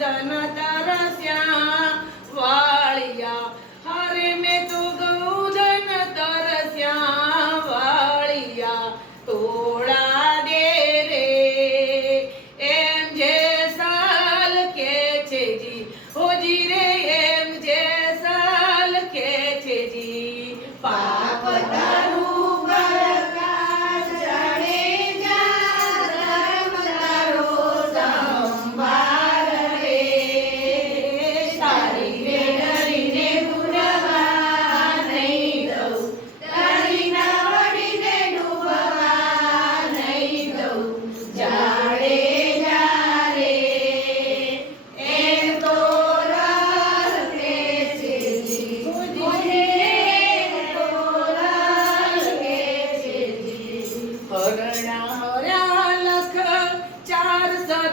জানে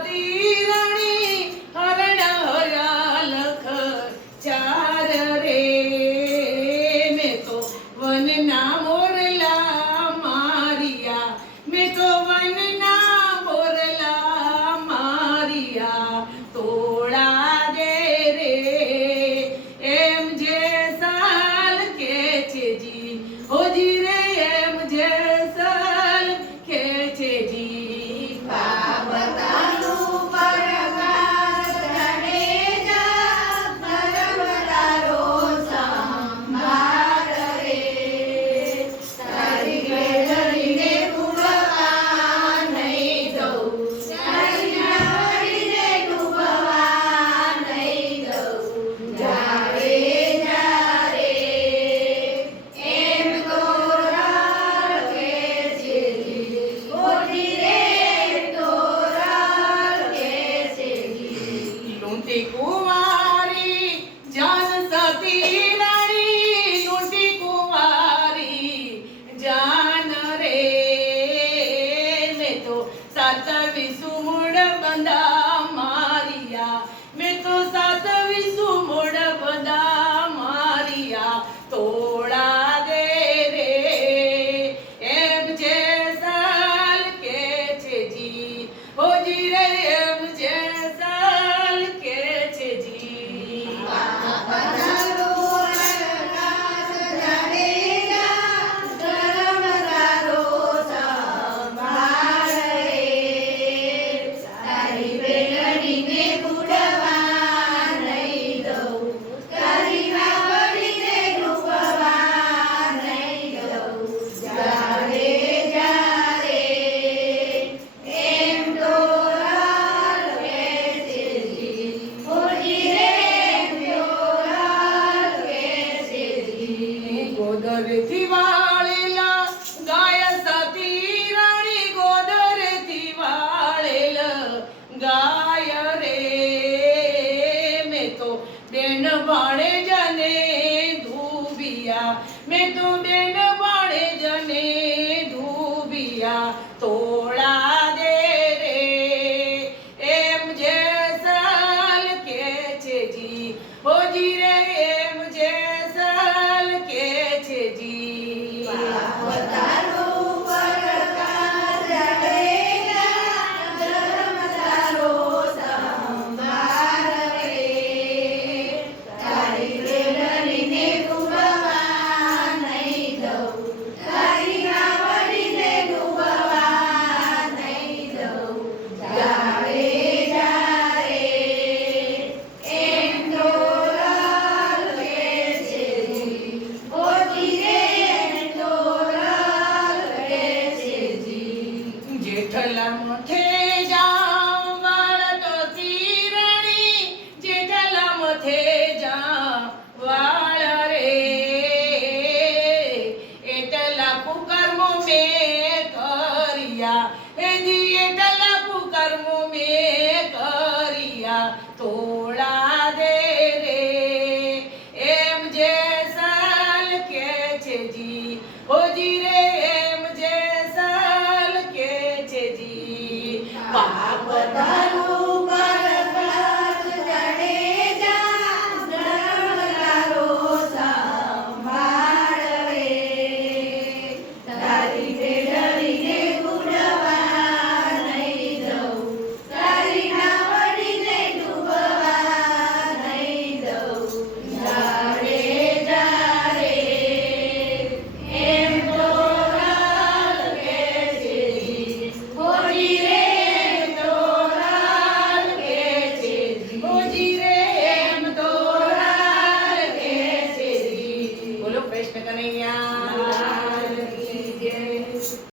Mati. गोदरती वाळेला गायसाठी राणी गोदरती वाळेल गाय रे मे तो बेन भाणे जने धुबिया मे तो बेन amor.